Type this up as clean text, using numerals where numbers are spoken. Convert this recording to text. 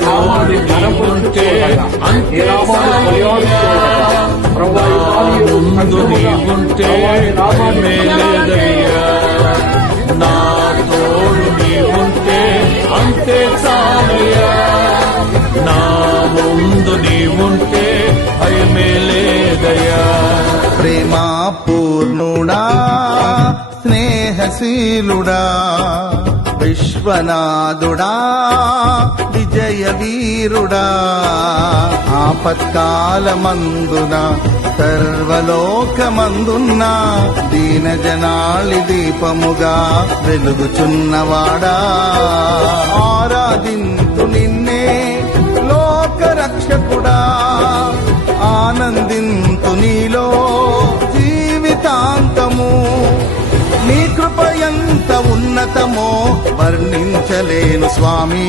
తోడు నీవుంటే అంతే చాలయ్యా. నా ముందు నీవుంటే భయమేలేదయ్యా. నా తోడు నీవుంటే అంతే చాలయ్యా. నా ముందు నీవుంటే భయమేలేదయ్యా. ప్రేమా పూర్ణుడా స్నేహశీలుడా విశ్వనాథుడా విజయ వీరుడా ఆపత్కాలమందున సర్వలోకమందున్న దీన జనాళి దీపముగా వెలుగుచున్నవాడా ఆరాధింతు నిన్నే లోకరక్షకుడా ఆనందింతు నీలో జీవితాంతము నీ కృప ఎంత ఉన్నతమో వర్ణించలేను స్వామి.